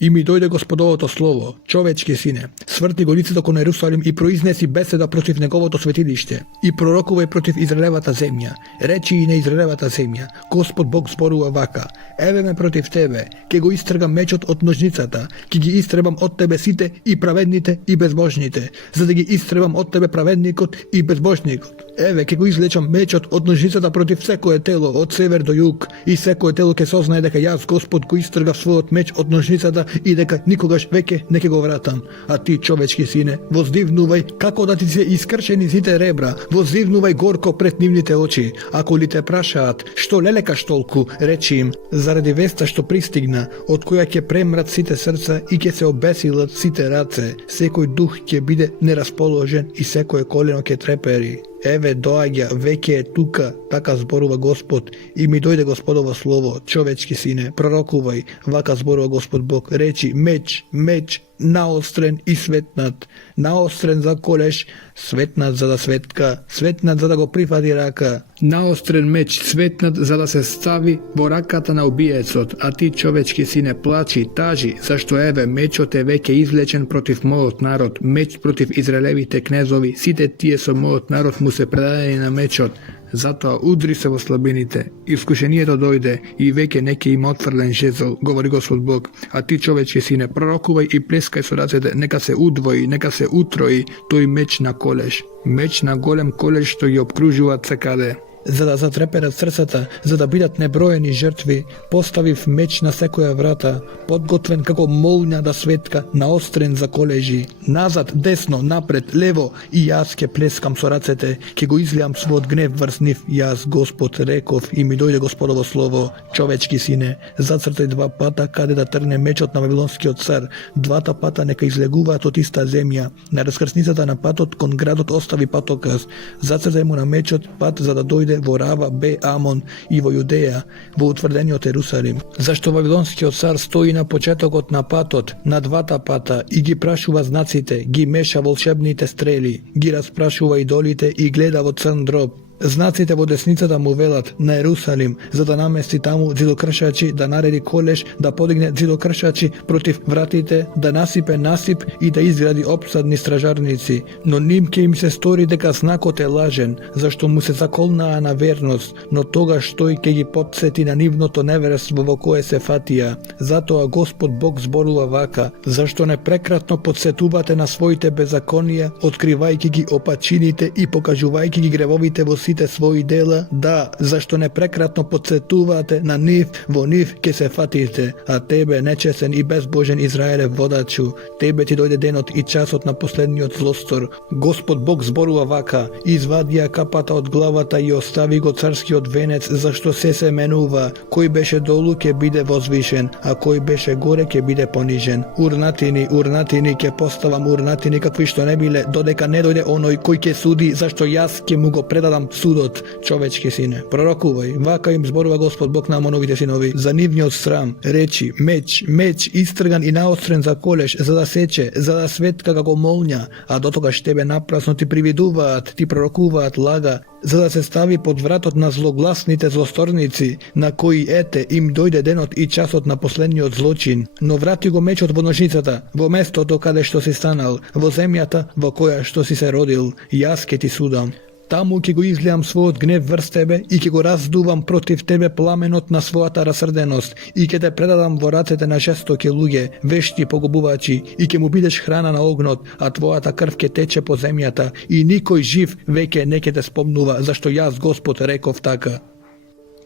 И ми дојде Господовото слово, човечки сине, сврти го лицето кон Ерусалим и произнеси беседа против неговото светилиште и пророкувај против Израелевата земја. Речи и на Израелевата земја, Господ Бог зборува вака: еве ме против тебе, ке го истргам мечот од ножницата, ке ги истребам од тебе сите и праведните и безбожните, за да ги истребам од тебе праведникот и безбожникот. Еве ке го излечам мечот од ножницата против секое тело од север до југ, и секое тело ке сознае дека јас Господ го истргав својот меч од ножницата и дека никогаш веќе не ќе го вратам. А ти, човечки сине, воздивнувај како да ти се искршени сите ребра, воздивнувај горко пред нивните очи. Ако ли те прашаат што лелекаш толку, речи им: заради веста што пристигна, од која ќе премрат сите срца и ќе се обесилат сите раце, секој дух ќе биде нерасположен и секое колено ќе трепери. Еве доаѓа, веќе е тука, така зборува Господ, и ми дојде Господово слово, човечки сине, пророкувај, вака зборува Господ Бог, речи: меч, меч, наострен и светнат, наострен за колеш, светнат за да светка, светнат за да го прифати рака, наострен меч, светнат за да се стави во раката на убиецот, а ти, човечки сине, плачи, тажи, зашто еве мечот е веќе извлечен против мојот народ, меч против Израелевите кнезови, сите тие со мојот народ му се предадени на мечот. Затоа удри се во слабините, искушението дојде и веќе не ќе има отфрлен жезл, говори Господ Бог. А ти, човечки сине, пророкувај и плескај со рацете, нека се удвои, нека се утрои тој меч на колеш, меч на голем колеш што ги обкружуваат секаде. За да затреперат срцата, за да бидат неброени жртви, поставив меч на секоја врата, подготвен како молња да светка, наострен за колежи. Назад, десно, напред, лево, и јас ќе плескам со рацете, ќе го излијам својот гнев врз нив. Јас, Господ, реков, и ми дојде Господово слово, човечки сине, зацртај два пата каде да трне мечот на Вавилонскиот цар. Двата пата нека излегуваат од иста земја. На раскрсницата на патот кон градот остави патоказ. Зацртај му на мечот пат за да дојде во Рава, Бе, Амон и во Јудеја, во утврдениот Ерусалим. Зашто Вавилонскиот цар стои на почетокот на патот, на двата пата, и ги прашува знаците, ги меша волшебните стрели, ги распрашува идолите и гледа во црн дроб. Знаците во десницата му велат на Ерусалим, за да намести таму ѕидокршачи, да нареди колеш, да подигне ѕидокршачи против вратите, да насипе насип и да изгради обсадни стражарници. Но ним ќе им се стори дека знакот е лажен, зашто му се заколнаа на верност, но тогаш тој ќе ги потсети на нивното неверство во кое се фатија. Затоа Господ Бог зборува вака: зашто непрекратно потсетувате на своите беззаконија, откривајќи ги опачините и покажувајќи ги гревовите во сите своји дела? Да, зашто непрекратно потсетувате на нив, во нив ќе се фатите. А тебе, нечесен и безбожен Израелев водачу, тебе ти дојде денот и часот на последниот злостор. Господ Бог зборува вака: извадија капата од главата и остави го царскиот венец, зашто се менува. Кој беше долу ќе биде возвишен, а кој беше горе ќе биде понижен. Урнатини, урнатини, ќе поставам урнатини какви што не биле, додека не дојде оној кој ќе суди, зашто јас ќе му го предадам судот. Човечки сине, пророкувај, вака им зборува Господ Бог на Амоновите синови, за нивниот срам, речи: меч, меч, истрган и наострен за колеш, за да сече, за да светка како молња, а дотогаш тебе напрасно ти привидуваат, ти пророкуваат лага, за да се стави под вратот на злогласните злосторници, на кои ете им дојде денот и часот на последниот злочин. Но врати го мечот во ножницата, во местото каде што си станал, во земјата во која што си се родил. Јас ќе ти судам. Таму ќе го излијам својот гнев врз тебе и ќе го раздувам против тебе пламенот на својата расрденост и ќе те предадам во рацете на жестоки луѓе, вешти погубувачи, и ќе му бидеш храна на огнот, а твојата крв ќе тече по земјата и никој жив веќе не ќе те спомнува, зашто јас Господ реков така.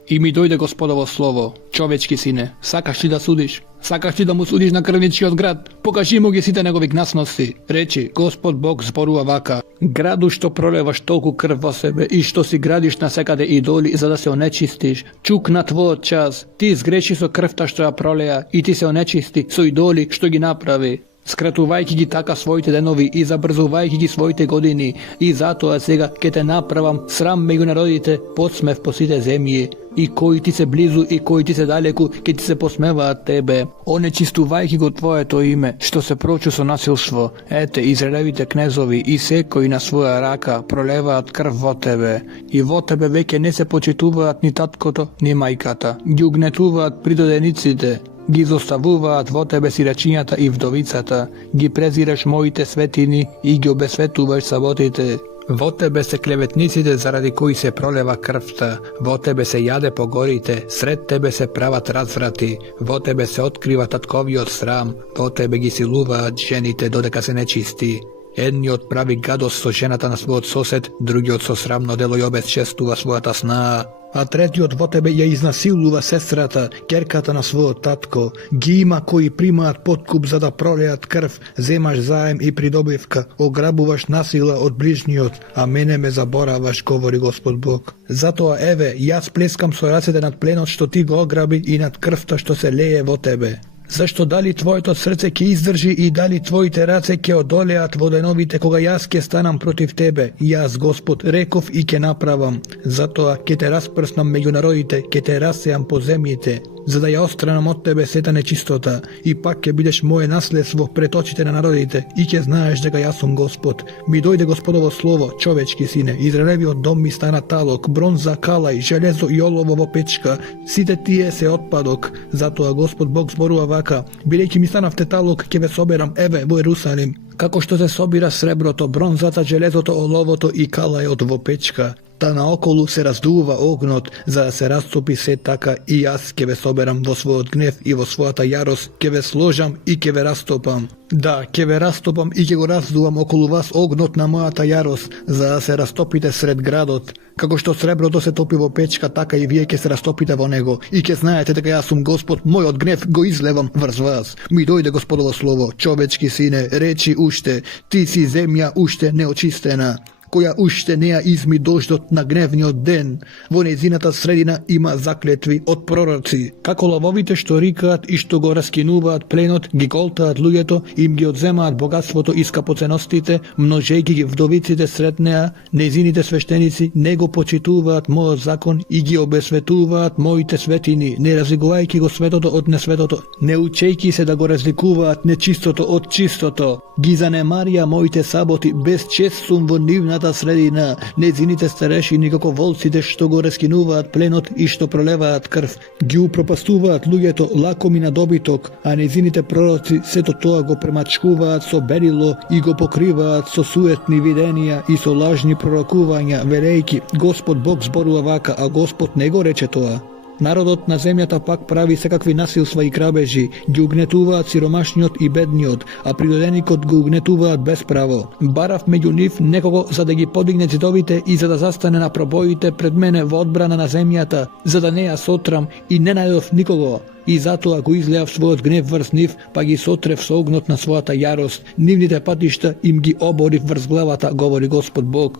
И ми дојде Господово слово, човечки сине, сакаш ли да судиш? Сакаш ли да му судиш на крвничкиот град? Покажи му ги сите негови гнасности. Речи: Господ Бог зборува вака: граду што пролеваш толку крв во себе и што си градиш насекаде идоли за да се онечистиш, чук на твојот час, ти сгреши со крвта што ја пролеа и ти се онечисти со идоли што ги направи, скратувајќи ги така своите денови и забрзувајќи ги своите години, и затоа сега ќе те направам срам меѓу народите, подсмев по сите земји. И кои ти се близу и кои ти се далеку, ќе ти се посмеваат тебе, онечистувајќи го твоето име, што се прочу со насилство. Ете, Израелевите кнезови и секои на своја рака пролеваат крв во тебе, и во тебе веќе не се почитуваат ни таткото, ни мајката. Ги угнетуваат придодениците, Ги зоставуваат во тебе сирачињата и вдовицата, ги презираш моите светини и ги обесветуваш саботите. Во тебе се клеветниците заради кои се пролева крвта, во тебе се јаде по горите, сред тебе се прават разврати, во тебе се открива татковиот срам, во тебе ги силуваат жените додека се нечисти. Едниот прави гадост со жената на својот сосед, другиот со срамно дело ја обесчестува својата снаа, а третиот во тебе ја изнасилува сестрата, ќерката на својот татко. Ги има кои примаат подкуп за да пролеат крв, земаш заем и придобивка, ограбуваш насила од ближниот, а мене ме забораваш, говори Господ Бог. Затоа еве, јас плескам со рацете над пленот што ти го ограби и над крвта што се лее во тебе. Зашто дали твоето срце ќе издржи и дали твоите раце ќе одолеат во деновите кога јас ќе станам против тебе? Јас, Господ, реков и ќе направам. Затоа ќе те распрснам меѓу народите, ќе те расеам по земјите, за да ја остранам од тебе сета нечистота, и пак ќе бидеш моје наследство пред очите на народите, и ќе знаеш дека јас сум Господ. Ми дојде Господово слово, човечки сине, Израелевиот дом ми стана талок, бронза, калај, железо и олово во печка, сите тие се отпадок. Затоа Господ Бог зборува вака: бидејќи ми станавте талок, ќе ве соберам еве во Ерусалим, како што се собира среброто, бронзата, железото, оловото и калајот во печка. Та наоколу се раздува огнот, за да се растопи се така, и јас ќе ве соберам во својот гнев и во својата јарост, ќе ве сложам и ќе ве растопам. Да, ќе ве растопам и ќе го раздувам околу вас огнот на мојата јарост, за да се растопите сред градот. Како што среброто се топи во печка, така и вие ќе се растопите во него, и ќе знаете дека јас сум Господ, мојот гнев го излевам врз вас. Ми дојде Господово слово, човечки сине, речи уште, ти си земја уште неочистена, која уште не ја изми дождот на гневниот ден. Во нејзината средина има заклетви од пророци. Како лавовите што рикаат и што го раскинуваат пленот, ги голтаат луѓето, им ги одземаат богатството и скапоценостите, множејќи ги вдовиците сред неа, нејзините свештеници не го почитуваат мојот закон и ги обесветуваат моите светини, не разликувајќи го светото од несветото, не учејќи се да го разликуваат нечистото од чистото. Ги занемарија моите саботи, без чест сум во нивната средина, нејзините старешини како волците што го раскинуваат пленот и што пролеваат крв. Ги упропастуваат луѓето лакоми на добиток, а нејзините пророци сето тоа го премачкуваат со белило и го покриваат со суетни виденија и со лажни пророкувања, велејќи: Господ Бог зборува вака, а Господ не го рече тоа. Народот на земјата пак прави секакви насилства и крабежи, ги угнетуваат сиромашниот и бедниот, а придоденикот го угнетуваат без право. Барав меѓу нив некого за да ги подигне зидовите и за да застане на пробоите пред мене во одбрана на земјата, за да не ја сотрам, и не најдов никого. И затоа го излеав својот гнев врз нив, па ги сотрев со огнот на својата јарост. Нивните патишта им ги оборив врз главата, говори Господ Бог.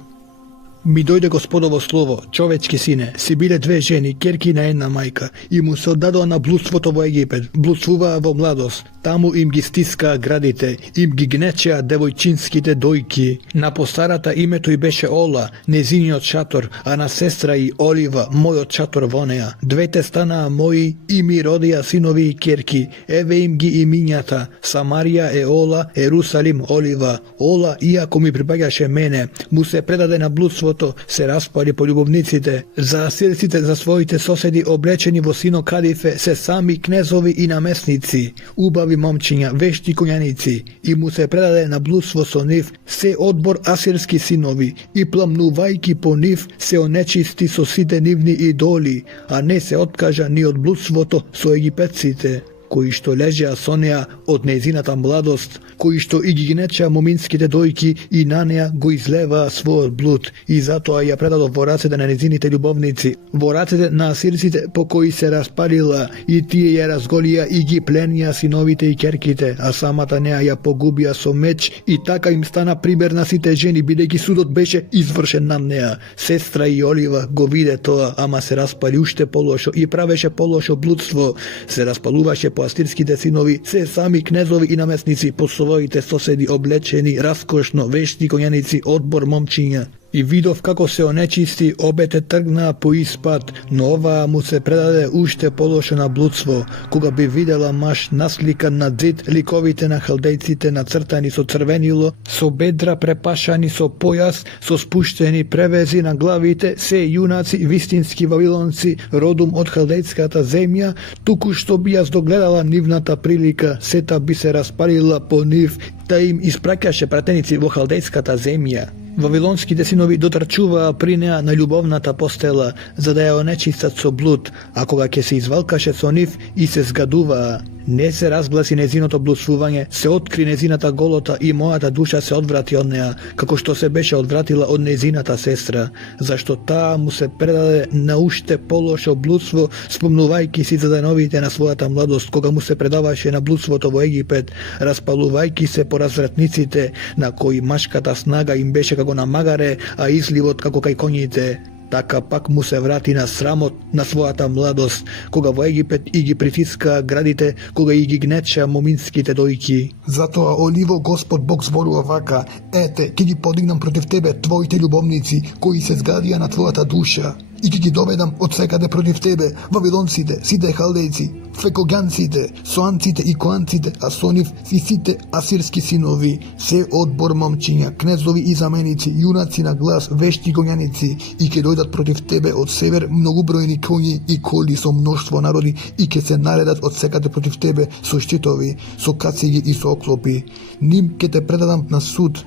Ми дојде Господово слово, човечки сине, си биле две жени, ќерки на една мајка, и му се оддадоа на блудството во Египет, блудствуваа во младост. Таму им ги стискаа градите, им ги гнечеа девојчинските дојки. На постарата името й беше Ола, незиниот шатор, а на сестра и Олива, мојот шатор во неа. Двете станаа мои и ми родија синови и ќерки. Еве им ги имињата: Самарија е Ола, Ерусалим Олива. Ола, иако ми припаѓаше мене, му се предаде на блудство, се распали по љубовниците. За асирците за своите соседи облечени во сино кадифе се сами кнезови и намесници, убави момчиња, вешти коњаници, и му се предаде на блудство со нив се одбор асирски синови, и пламнувајки по нив се онечисти со сите нивни идоли, а не се откажа ни од блудството со египетците, кои што лежеа со неа од нејзината младост, кои што и ги гнечеа моминските дојки и на неа го излеваа својот блуд, и затоа ја предадов во рацете на нејзините љубовници, во рацете на асирците по кои се распалила, и тие ја разголија и ги пленија синовите и ќерките, а самата неа ја погубија со меч, и така им стана пример на сите жени, бидејќи судот беше извршен над неа. Сестра и Олива го виде тоа, ама се распали уште полошо и правеше полошо блудство, се распалуваше по асирските синови, се сами кнезови и намесници, по своите соседи облечени раскошно, вешти коњаници, одбор момчиња. И видов како се онечисти, обете тргнаа по испад, но оваа му се предаде уште полоше на блудство, кога би видела маж насликан на зид, ликовите на халдејците нацртани со црвенило, со бедра препашани со појас, со спуштени превези на главите, се јунаци, вистински вавилонци, родум од халдејската земја, туку што би ја здогледала нивната прилика, сета би се распарила по нив, та им испраќаше пратеници во халдејската земја. Вавилонските синови дотрчуваа при неа на љубовната постела, за да ја онечистат со блуд, а кога ќе се извалкаше со нив и се згадуваа. Не се разгласи незиното блудствување, се откри незината голота и мојата душа се одврати од неа, како што се беше одвратила од незината сестра, зашто таа му се предаде на уште полошо блудство, спомнувајќи си за деновите на својата младост, кога му се предаваше на блудството во Египет, распалувајќи се по развратниците, на кои машката снага им беше како на магаре, а изливот како кај коњите. Така пак му се врати на срамот на својата младост, кога во Египет и ги притиска градите, кога и ги гнеча моминските дојки. Затоа Оливо Господ Бог зборува вака: ете, ќе ги подигнам против тебе твоите љубовници, кои се згадија на твојата душа. И ќе ги доведам од секаде против тебе, вавилонците, сите халдејци, фекоганците, соанците и коанците, а со нив и сите асирски синови, се одбор момчиња, кнезови и заменици, јунаци на глас, вешти гоњаници, и ќе дојдат против тебе од север многубројни коњи и коли со мноштво народи, и ќе се наредат од секаде против тебе со штитови, со кациги и со оклопи. Ним ќе те предадам на суд,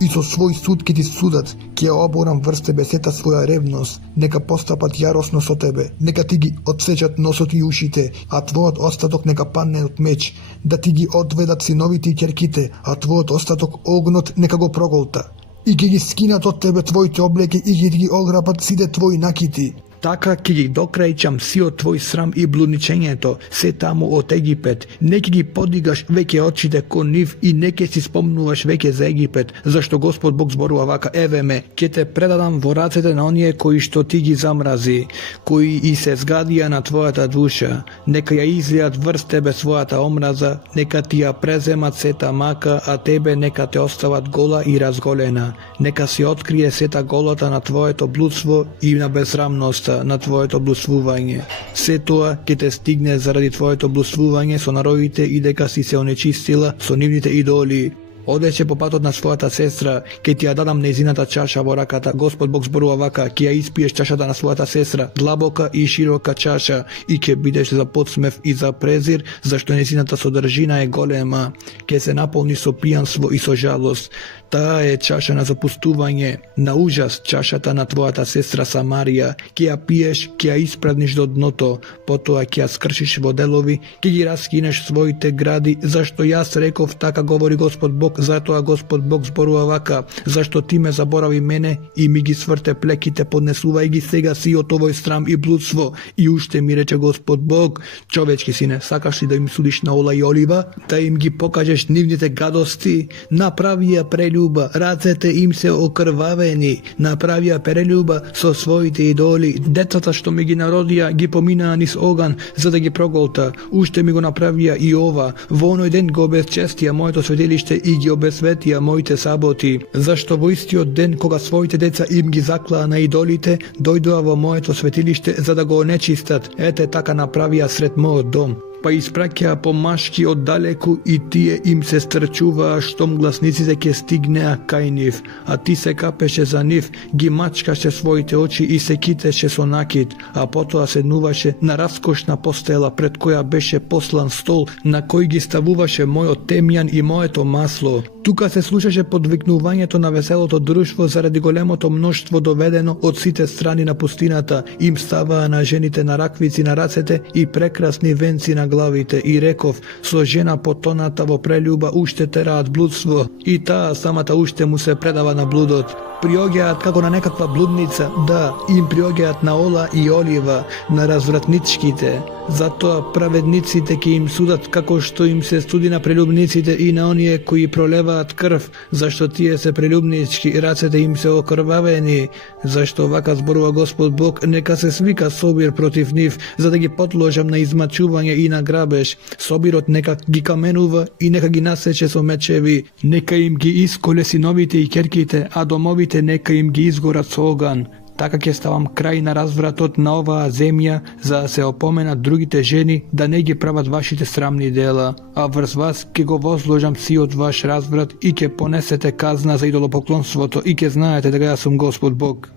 и со свој суд ќе ти судат, ќе ја оборам врз тебе сета своја ревност, нека постапат јаросно со тебе, нека ти ги отсечат носот и ушите, а твојот остаток нека падне од меч, да ти ги одведат синовите и ќерките, а твојот остаток огнот нека го проголта. И ќе ги скинат од тебе твоите облеки и ќе ти ги ограбат сите твои накити. Така ќе ги докрајчам сиот твој срам и блудничењето, се таму од Египет. Не ќе ги подигаш веќе очите кон нив и не ќе си спомнуваш веќе за Египет, зашто Господ Бог зборува вака: еве ме, ќе те предадам во рацете на оние кои што ти ги замрази, кои и се згадија на твојата душа. Нека ја излијат врз тебе својата омраза, нека ти ја преземат сета мака, а тебе нека те остават гола и разголена. Нека се открие сета голота на твоето блудство и на безсрамност на твоето блудствување. Се тоа ќе те стигне заради твоето блудствување со народите и дека си се онечистила со нивните идоли. Одеше по патот на својата сестра, ќе ти ја дадам нејзината чаша во раката. Господ Бог зборува вака: ќе ја испиеш чашата на својата сестра, длабока и широка чаша, и ќе бидеш за подсмев и за презир, зашто нејзината содржина е голема. Ќе се наполни со пијанство и со жалост. Таа е чаша на запустување, на ужас чашата на твојата сестра Самарија. Ќе ја пиеш, ќе ја испразниш до дното, потоа ќе ја скршиш во делови, ќе ги раскинеш своите гради, зашто јас реков, така говори Господ Бог. Затоа Господ Бог зборува вака: зашто ти ме заборави мене и ми ги сврте плеките, поднесувај ги сега сиот овој срам и блудство. И уште ми рече Господ Бог: човечки сине, сакаш ли да им судиш на Ола и Олива, да им ги покажеш нивните гадости? Направија прелюба, рацете им се окрвавени, направија прелюба со своите идоли. Децата што ми ги народија ги поминаа низ оган за да ги проголта. Уште ми го направија и ова. Во оној ден го обезчестија моето светилиште и ги обесветија моите саботи. Зашто во истиот ден кога своите деца им ги заклаа на идолите, дојдоа во моето светилиште за да го онечистат. Ете така направија сред мојот дом. Па испраќаа помашки од далеку и тие им се стрчуваа штом гласниците ќе стигнеа кај нив, а ти се капеше за нив, ги мачкаше своите очи и се китеше со накид, а потоа седнуваше на раскошна постела пред која беше послан стол на кој ги ставуваше мојот темјан и моето масло. Тука се слушаше подвикнувањето на веселото друштво заради големото мноштво доведено од сите страни на пустината. Им ставаа на жените на раквици на рацете и прекрасни венци на главите, и реков: со жена потоната во прелюба уште тераат блудство, и таа самата уште му се предава на блудот. Приоѓаат како на некаква блудница, да, им приоѓаат на Ола и Олива, на развратничките. Затоа праведниците ќе им судат како што им се суди на прелюбниците и на оние кои пролеваат крв, зашто тие се прелюбнички, рацете им се окрвавени. Зашто вака зборува Господ Бог, нека се свика собир против нив, за да ги подложам на измачување и на грабеж. Собирот нека ги каменува и нека ги насече со мечеви, нека им ги исколе синовите и ќерките, а домовите нека им ги изгорат со оган. Така ќе ставам крај на развратот на оваа земја, за да се опоменат другите жени да не ги прават вашите срамни дела, а врз вас ќе го возложам сиот ваш разврат и ќе понесете казна за идолопоклонството и ќе знаете дека јас сум Господ Бог.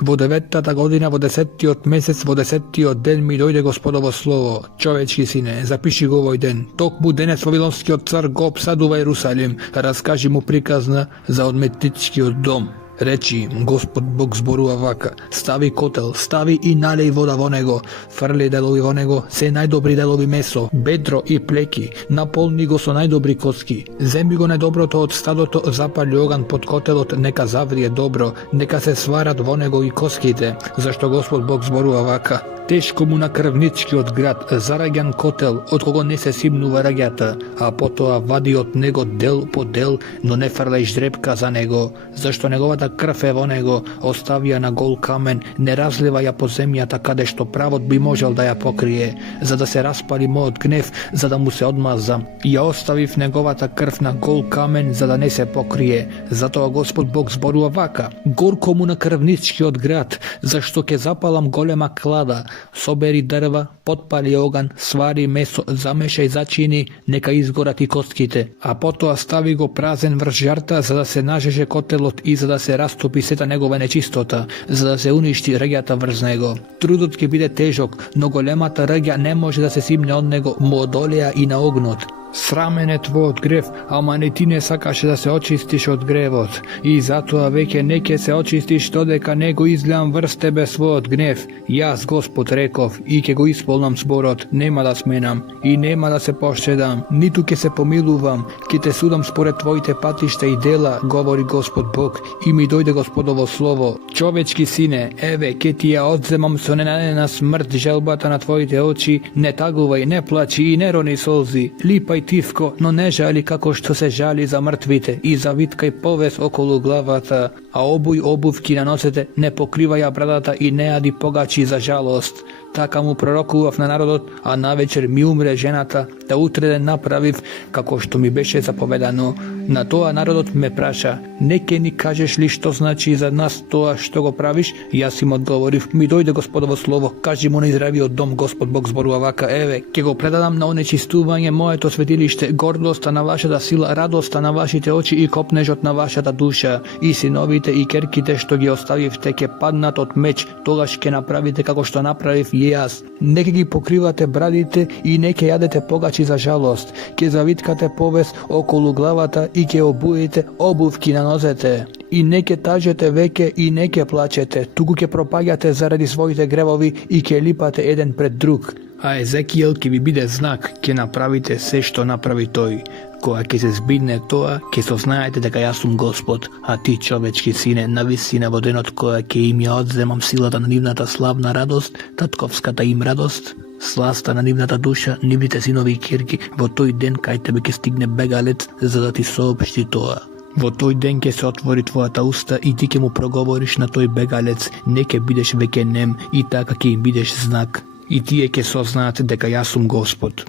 Во 9-та година, во 10-тиот месец, во 10-тиот ден ми дојде Господово слово: човечки сине, запиши го овој ден. Токму денес Вавилонскиот цар го обсадува Ерусалим, раскажи му приказна за одметничкиот дом. Речи им, Господ Бог зборува вака: стави котел, стави и налеј вода во него, фрли делови во него, се најдобри делови месо, бедро и плеки, наполни го со најдобри коски, земи го најдоброто од стадото, запали оган под котелот, нека заврие добро, нека се сварат во него и коските, зашто Господ Бог зборува вака: тешко му на крвничкиот град, зараѓан котел, од кого не се симнува раѓата, а потоа вади од него дел по дел, но не фрлај жребка за него, зашто неговата крв е во него, оставија на гол камен, не разлива ја по земјата каде што правот би можел да ја покрие, за да се распали мојот гнев, за да му се одмазам. Ја оставив неговата крв на гол камен, за да не се покрие. Затоа Господ Бог зборува вака: горко му на крвничкиот град, зашто ќе запалам голема клада, собери дрва, подпали оган, свари месо, замешај зачини, нека изгорат и коските, а потоа стави го празен врз жарта, за да се нажеже котелот и за да се растопи сета негова нечистота, за да се уништи рѓата врз него. Трудот ќе биде тежок, но големата рѓа не може да се симне од него, му одолеа и на огнот. Срамен е твојот грев, ама не ти не сакаше да се очистиш од гревот, и затоа веќе не ќе се очистиш додека не го излеам врз тебе својот гнев. Јас Господ реков и ќе го исполнам зборот, нема да сменам и нема да се поштедам, ниту ќе се помилувам, ќе те судам според твоите патишта и дела, говори Господ Бог. И ми дојде Господово слово: човечки сине, еве ќе ти ја одземам со ненадена смрт желбата на твоите очи, не тагувај, не плачи и не рони солзи, липај тивко, но не жали како што се жали за мртвите, и завиткај повес околу главата, а обуј обувки на носете, не покривај ја брадата и не јади погачи за жалост. Така му пророкував на народот, а навечер ми умре жената, да утре ден направив како што ми беше заповедано. На тоа народот ме праша: не ке ни кажеш ли што значи за нас тоа што го правиш? Јас им одговорив: ми дојде Господово слово, кажи му на Израелиот дом, Господ Бог зборува вака: еве, ќе го предадам на онечистување моето светилиште, гордоста на вашата сила, радоста на вашите очи и копнежот на вашата душа, и синовите и ќерките што ги оставивте ќе паднат од меч, тогаш ќе направите како што направив јас. Не ќе ги покривате брадите и не ќе јадете погачи за жалост, ќе завиткате повес околу главата и ќе обуете обувки на нозете. И не ќе тажете веќе и не ќе плачете, туку ќе пропаѓате заради своите гревови и ќе липате еден пред друг. А Езекиел ќе ви биде знак, ќе направите се што направи тој. Кога ќе се збидне тоа, ќе сознаете дека јас сум Господ, а ти, човечки сине, нависина во денот кога ќе им ја одземам силата на нивната славна радост, татковската им радост, сласта на нивната душа, нивните синови и ќерки, во тој ден кај тебе ќе стигне бегалец за да ти соопшти тоа. Во тој ден ќе се отвори твојата уста и ти ќе му проговориш на тој бегалец, не ќе бидеш веќе нем и така ќе им бидеш знак. И тие ќе сознаат дека јас сум Господ.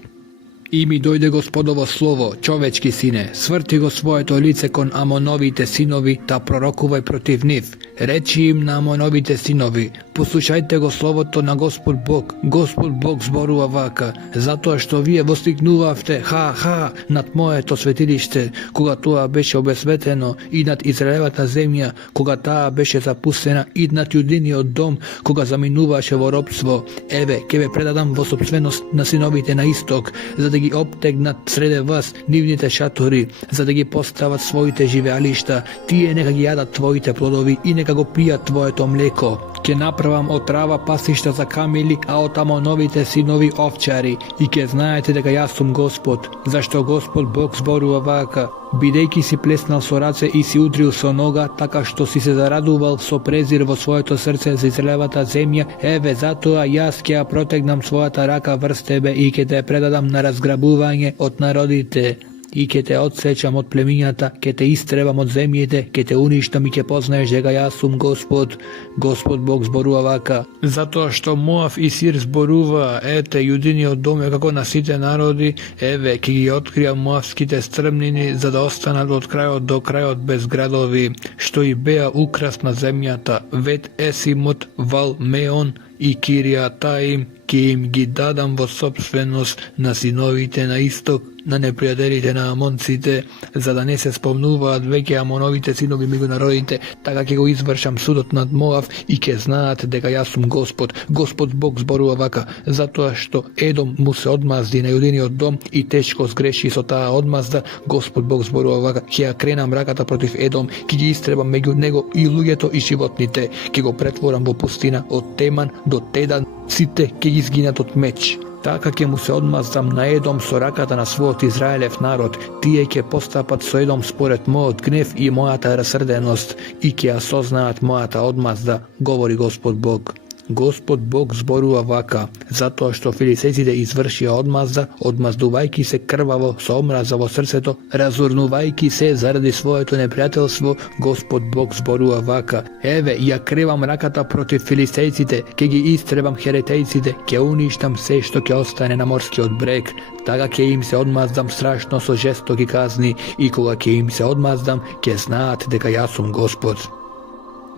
И ми дојде Господово слово: човечки сине, сврти го своето лице кон Амоновите синови, да пророкувај против нив. Речи им на Амоновите синови: послушајте го словото на Господ Бог. Господ Бог зборува вака: затоа што вие восликнувавте ха над моето светилиште, кога тоа беше обесветено, и над Израелевата земја, кога таа беше запустена, и над Јудиниот дом, кога заминуваше во робство. Еве, ќе ве предадам во собственост на синовите на исток, за да ги обтегнат среде вас нивните шатори, за да ги постават своите живеалишта. Тие нека ги јадат твоите плодови и нека како пијат твоето млеко. Ке направам од трава пасишта за камили, а од тамо новите синови овчари. И ке знаете дека јас сум Господ. Зашто Господ Бог зборува вака: бидејќи си плеснал со раце и си удрил со нога, така што си се зарадувал со презир во своето срце за Израелевата земја, еве затоа јас ќе ја протегнам својата рака врз тебе и ќе те предадам на разграбување од народите. И ќе те отсечам од племињата, ќе те истребам од земјите, ќе те уништам и ќе познаеш дека јас сум Господ. Господ Бог зборува вака. Затоа што Моав и Сир зборува: ете, јудиниот дом е како на сите народи, еве, ќе ги откриам моавските стрмнини, за да останат од крајот до крајот без градови, што и беа украс на земјата, Вет Есимот, Вал Меон и Киријатаим, ќе им ги дадам во собственост на синовите на исток, на непријателите на амонците, за да не се спомнуваат веќе амоновите синови меѓу народите, така ќе го извршам судот над Моав и ќе знаат дека јас сум Господ. Господ Бог зборува вака, затоа што Едом му се одмазди на јудиниот дом и тешко сгреши со таа одмазда. Господ Бог зборува вака: ќе ја кренам раката против Едом, ќе ги истребам меѓу него и луѓето и животните, ќе го претворам во пустина од Теман до Тедан, сите ќе ги изгинат од меч. Така ќе му се одмаздам на Едом со раката на својот Израелев народ. Тие ќе постапат со Едом според мојот гнев и мојата расрденост и ќе ја сознаат мојата одмазда, говори Господ Бог. Господ Бог зборува вака, затоа што филисејците извршија одмазда, одмаздувајќи се крваво со омраза во срцето, разурнувајќи се заради своето непријателство. Господ Бог зборува вака: еве, ја кревам раката против филисејците, ќе ги истребам херетејците, ќе уништам се што ќе остане на морскиот брег. Така ќе им се одмаздам страшно со жестоки казни, и кога ќе им се одмаздам, ќе знаат дека јас сум Господ.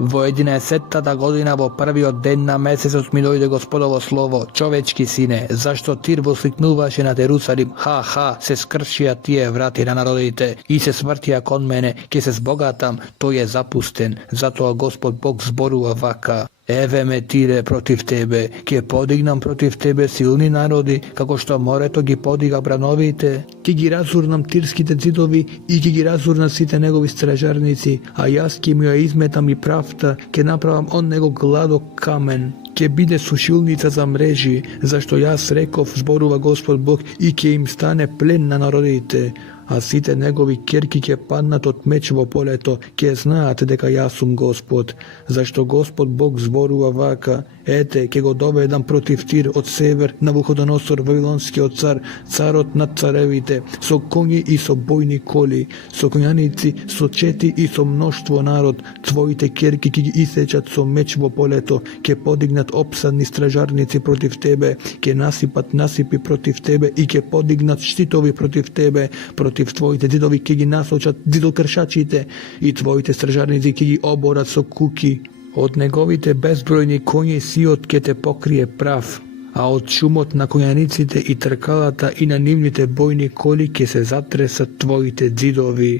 Во 11-та година, во првиот ден на месецот, ми дојде Господово слово: човечки сине, зашто Тир восликнуваше над Ерусалим, ха, се скршија тие врати на народите и се свртија кон мене, ќе се збогатам, тој е запустен. Затоа Господ Бог зборува вака: еве ме, Тире, против тебе, ќе подигнам против тебе силни народи, како што морето ги подига брановите. Ќе ги разурнам тирските ѕидови и ќе ги разурнат сите негови стражарници, а јас ќе му ја изметам и правта, ќе направам од него гладок камен. Ќе биде сушилница за мрежи, зашто јас реков, зборува Господ Бог, и ќе им стане плен на народите, а сите негови керки ќе паднат од меч во полето, ќе знаат дека јас сум Господ. Зашто Господ Бог зборува вака: ете, ќе го доведам против Тир од север Навуходоносор, вавилонскиот цар, царот над царевите, со коњи и со бојни коли, со коњаници, со чети и со мноштво народ. Твоите керки ќе ги исечат со меч во полето, ќе подигнат опсадни стражарници против тебе, ќе насипат насипи против тебе и ќе подигнат штитови против тебе. Против твоите ѕидови ќе ги насочат ѕидокршачите и твоите стражарници ќе ги оборат со куки. Од неговите безбројни коњи сиот ќе те покрие прав, а од шумот на коњаниците и тркалата и на нивните бојни коли ќе се затресат твоите ѕидови,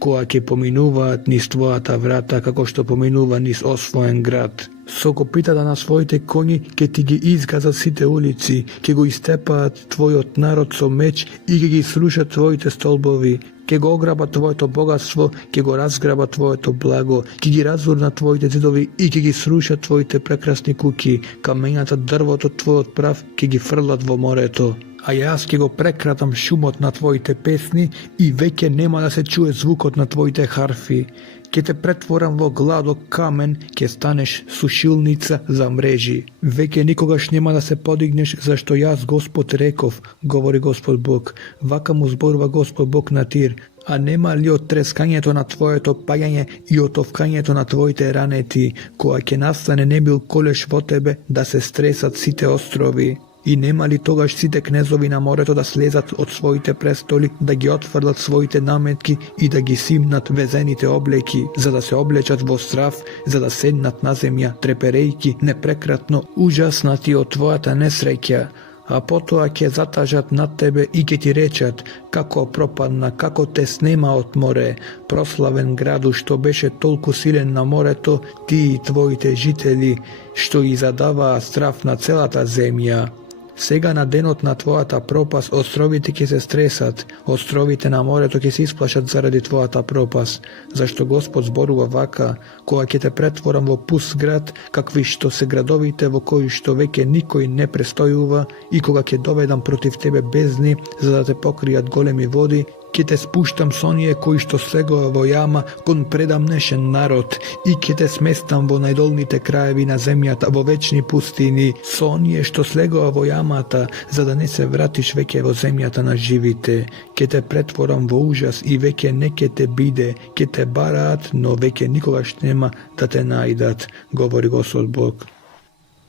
која ќе поминуваат низ твојата врата, како што поминува низ освоен град. Со копитата на своите коњи ќе ти ги изгазат сите улици, ќе го истепаат твојот народ со меч и ќе ги срушат твоите столбови, ќе го ограбат твоето богатство, ќе го разграбат твоето благо, ќе ги разурнат твоите ѕидови и ќе ги срушат твоите прекрасни куки, камењата, дрвото, твојот прав ќе ги фрлат во морето. А јас ќе го прекратам шумот на твоите песни и веќе нема да се чуе звукот на твоите харфи. Ќе те претворам во гладок камен, ќе станеш сушилница за мрежи. Веќе никогаш нема да се подигнеш, зашто јас Господ реков, говори Господ Бог. Вака му зборува Господ Бог на Тир: а нема ли од трескањето на твоето паѓање и од овкањето на твоите ранети, која ќе настане небил колеш во тебе, да се стресат сите острови? И нема ли тогаш сите кнезови на морето да слезат од своите престоли, да ги отфрлат своите наметки и да ги симнат везените облеки, за да се облечат во страв, за да седнат на земја, треперејки непрекратно, ужаснати од твојата несреќа? А потоа ќе затажат над тебе и ќе ти речат: како пропадна, како те снема од море, прославен граду што беше толку силен на морето, ти и твоите жители, што и задаваа страв на целата земја. Сега на денот на твојата пропас островите ќе се стресат, островите на морето ќе се исплашат заради твојата пропас, зашто Господ зборува вака: кога ќе те претворам во пуст град, какви што се градовите во кои што веќе никој не престојува, и кога ќе доведам против тебе бездни, за да те покријат големи води, ќе те спуштам со оние кои што слегува во јама кон предамнешен народ, и ќе те сместам во најдолните краеви на земјата, во вечни пустини, со оние што слегува во јамата, за да не се вратиш веќе во земјата на живите. Ќе те претворам во ужас и веќе не ќе те биде, ќе те бараат, но веќе никогаш нема да те најдат, говори Господ Бог.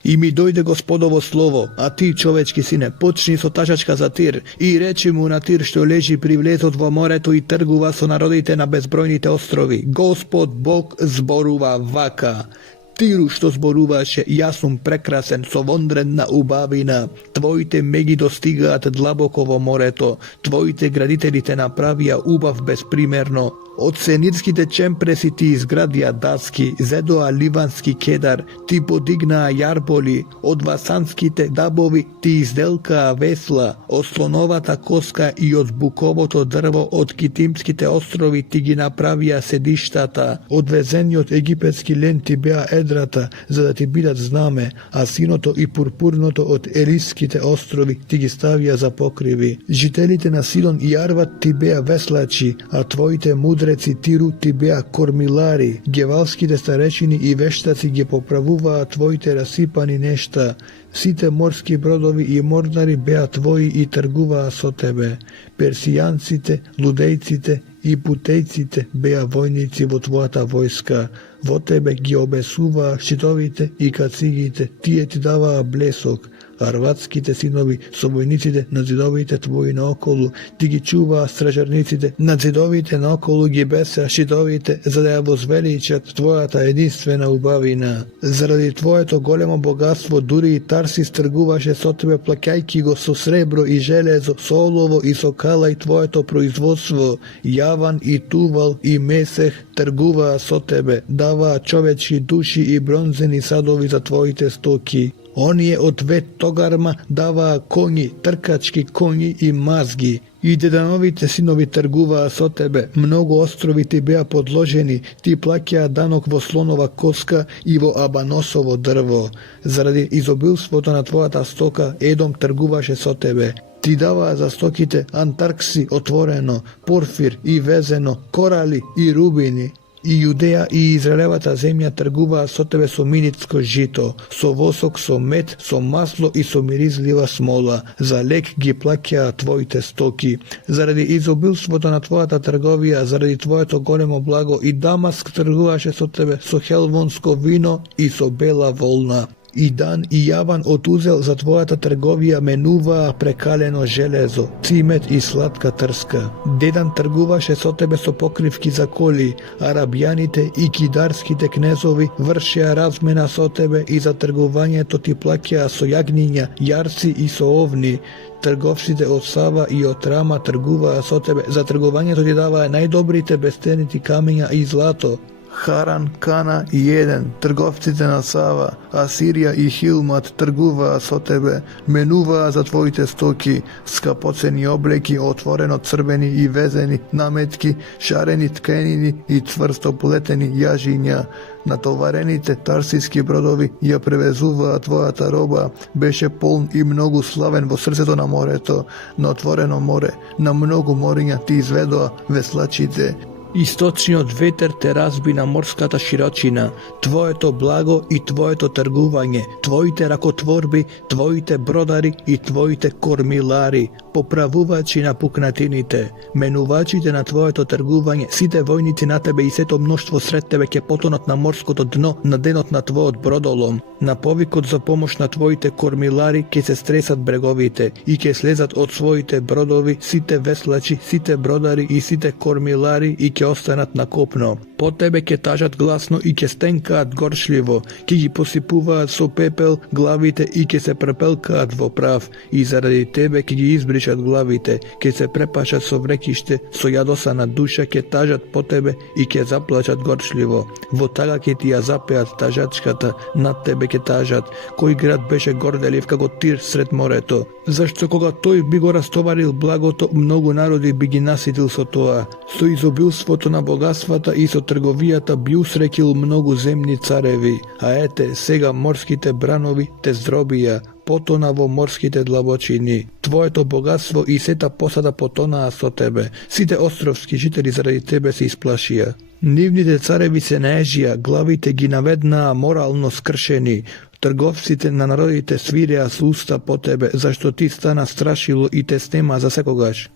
И ми дојде Господово слово: а ти, човечки сине, почни со тажачка за Тир и речи му на Тир што лежи при влезот во морето и тргува со народите на безбројните острови: Господ Бог зборува вака: Тиру што зборуваше: јас сум прекрасен со вондрена убавина, твоите меги достигаат длабоко во морето, твоите градители те направија убав безпримерно. Од сенирските чемпреси ти изградија даски, зедоа ливански кедар, ти подигнаа јарболи, од васанските дабови ти изделкаа весла, од слоновата коска и од буковото дрво од китимските острови ти ги направија седиштата, од везениот египетски лен ти беа едрата, за да ти бидат знаме, а синото и пурпурното од елиските острови ти ги ставија за покриви. Жителите на Сидон и Арват ти беа веслачи, а твоите мудреци Тиру ти беа кормилари. Гевалските старешини и вештаци ги поправуваа твоите расипани нешта. Сите морски бродови и морнари беа твои и тргуваа со тебе. Персијанците, лудејците и путејците беа војници во твојата војска. Во тебе ги обесуваа щитовите и кацигите, тие ти даваа блесок. Арватските синови со војниците на зидовите твои наоколу, ти ги чуваа стражарниците, на зидовите наоколу ги бесеа щитовите, за да ја возвеличат твојата единствена убавина. Заради твоето големо богатство, дури и Тарсис тргуваше со тебе, плаќајќи го со сребро и железо, со олово и со кала и твоето производство. Јаван и Тувал и Месех тргуваа со тебе, даваа човечки души и бронзени садови за твоите стоки. Оние од Вет Тогарма даваа коњи, тркачки коњи и мазги. И Дедановите синови тргуваа со тебе, многу острови ти беа подложени, ти плаќаа данок во слонова коска и во абаносово дрво. Заради изобилството на твојата стока, Едом тргуваше со тебе. Ти даваа за стоките антаркси отворено, порфир и везено, корали и рубини. И Јудеја и Израелевата земја тргуваа со тебе со минитско жито, со восок, со мед, со масло и со миризлива смола. За лек ги плаќаа твоите стоки. Заради изобилството на твојата трговија, заради твоето големо благо, и Дамаск тргуваше со тебе со хелвонско вино и со бела волна. И Дан и Јаван отузел за твојата трговија менуваа прекалено железо, цимет и сладка трска. Дедан тргуваше со тебе со покривки за коли, арабјаните и кидарските кнезови вршеа размена со тебе и за тргувањето ти плаќаа со јагниња, јарци и со овни. Трговците од Сава и од Рама тргуваа со тебе, за тргувањето ти даваа најдобрите бестенити камења и злато. Харан, Кана и Еден, трговците на Сава, Асирија и Хилмат тргуваа со тебе, менуваа за твоите стоки, скапоцени облеки, отворено црвени и везени, наметки, шарени ткенини и цврсто плетени јажиња. Натоварените тарсиски бродови ја превезуваа твојата роба, беше полн и многу славен во срцето на морето, на отворено море, на многу мориња ти изведоа веслачите. Источниот ветер те разби на морската широчина, твоето благо и твоето тргување, твоите ракотворби, твоите бродари и твоите кормилари, поправувачи на пукнатините, менувачите на твоето тргување, сите војници на тебе и сето мноштво сред тебе ќе потонат на морското дно на денот на твојот бродолом. На повикот за помош на твоите кормилари ќе се стресат бреговите и ќе слезат од своите бродови сите веслачи, сите бродари и сите кормилари и ќе останат на копно. По тебе ќе тажат гласно и ќе стенкаат горчливо, ќе ги посипуваат со пепел главите и ќе се препелкаат во прав, и заради тебе ќе ги избришат главите, ќе се препашат со врекиште, со јадосана душа ќе тажат по тебе и ќе заплачат горчливо. Во тага ќе ти ја запеат тажачката, над тебе ќе тажат, кој град беше горделив како Тир сред морето. Зашто кога тој би го растоварил благото, многу народи би ги наситил со тоа. Со изобилството на богатствата и со трговијата би усрекил многу земни цареви, а ете, сега морските бранови те здробија, потона во морските длабочини. Твоето богатство и сета посада потонаа со тебе. Сите островски жители заради тебе се исплашија. Нивните цареви се наежија, главите ги наведнаа морално скршени. Трговците на народите свиреа со уста по тебе, зашто ти стана страшило и те снема за секогаш.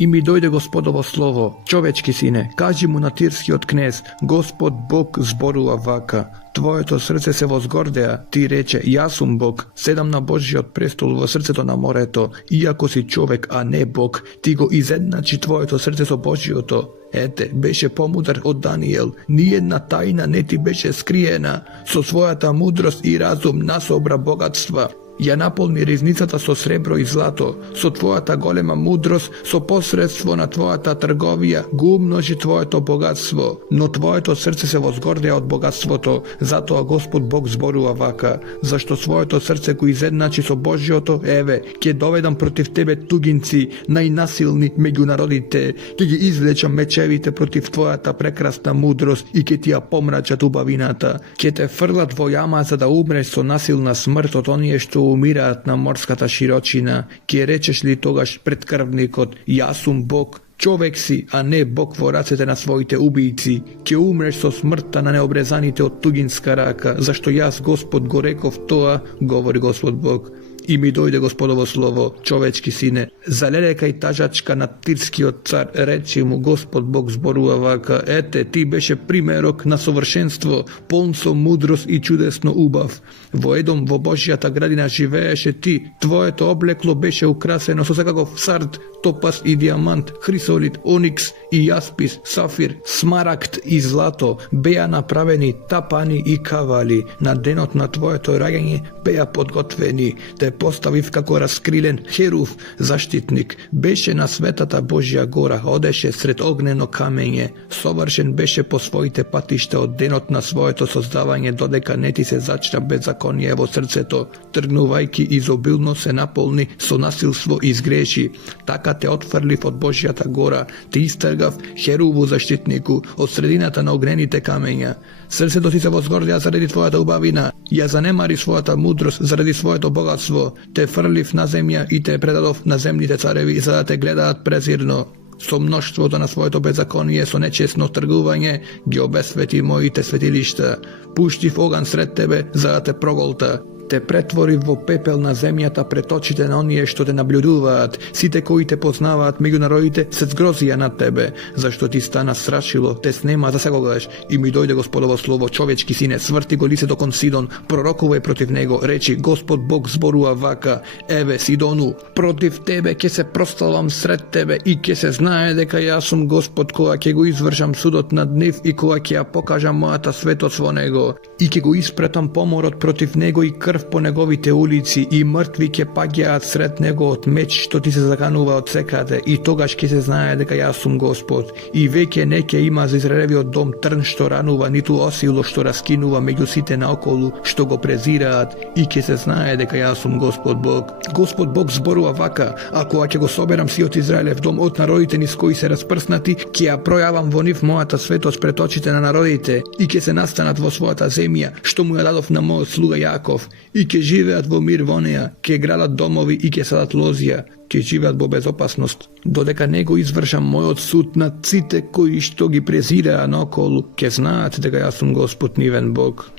И ми дојде Господово слово: човечки сине, кажи му на тирскиот кнез, Господ Бог зборува вака: твоето срце се возгордеа, ти рече, јас сум Бог, седам на Божиот престол во срцето на морето, иако си човек, а не Бог, ти го изедначи твоето срце со Божиото. Ете, беше помудар од Даниел, ниедна тајна не ти беше скриена, со својата мудрост и разум насобра богатства. Ја наполни ризницата со сребро и злато, со твојата голема мудрост, со посредство на твојата трговија, го умножи твоето богатство, но твоето срце се возгордеа од богатството, затоа Господ Бог зборува вака: зашто своето срце го изедначи со Божиото, еве, ќе доведам против тебе тугинци, најнасилни меѓу народите, ќе ги извлечам мечевите против твојата прекрасна мудрост и ќе ти ја помрачат убавината, ќе те фрлат во јама за да умреш со насилна смрт од оние што умираат на морската широчина. Ќе речеш ли тогаш пред крвникот: јас сум Бог? Човек си, а не Бог во рацете на своите убијци. Ќе умреш со смртта на необрезаните од тугинска рака, зашто јас Господ го реков тоа, говори Господ Бог. И ми дојде Господово слово: човечки сине, залелекај тажачка на тирскиот цар, речи му, Господ Бог зборува вака: ете, ти беше примерок на совршенство, полн со мудрост и чудесно убав. Во Едом, во Божјата градина живееше ти, твоето облекло беше украсено со секаков сард, топаз и диамант, хрисолит, оникс и јаспис, сафир, смарагд и злато, беа направени тапани и кавали. На денот на твоето раѓање беа подготвени. Те поставив како раскрилен херув заштитник. Беше на светата Божја гора, одеше сред огнено камење. Совршен беше по своите патишта од денот на своето создавање, додека не ти се зачна беззаконие во срцето. Тргнувајќи изобилно се наполни со насилство и згреши. Така те отфрлив од Божјата гора, те истргав херуву заштитнику од средината на огнените камења. Срцето ти се возгордеа заради твојата убавина, ја занемари својата мудрост заради своето богатство. Те фрлив на земја и те предадов на земните цареви за да те гледаат презирно. Со мноштвото на своето беззаконие, со нечесно тргување, ги обесвети моите светилишта. Пуштив оган сред тебе за да те проголта. Те претвори во пепел на земјата пред очите на оние што те наблюдуваат. Сите кои те познаваат меѓу народите се згрозија над тебе, зашто ти стана страшило, те снема за секогаш. И ми дојде Господово слово: човечки сине, сврти го лицето кон Сидон, пророкувај против него, речи: Господ Бог зборува вака: еве, Сидону, против тебе ќе се прославам сред тебе и ќе се знае дека јас сум Господ, кога ќе го извршам судот над нив и кога ќе ја покажам мојата светост во него, и ќе го испретам поморот против него и крв по неговите улици, и мртви ќе паѓаат сред него од меч што ти се заканува од секаде, и тогаш ќе се знае дека јас сум Господ. И веќе не ќе има за Израелевиот дом трн што ранува, ниту осило што раскинува меѓу сите наоколу што го презираат, и ќе се знае дека јас сум Господ Бог. Господ Бог зборува вака: а кога ќе го соберам сиот Израелев дом од народите низ кои се распрснати, ќе ја пројавам во нив мојата светост пред очите на народите, и ќе се настанат во својата земја што му ја дадов на мојот слуга Јаков, и ќе живеат во мир во неа, ќе градат домови и ќе садат лозија, ќе живеат во безопасност, додека не го извршам мојот суд над сите кои што ги презираат наоколу, ќе знаат дека јас сум Господ нивен Бог.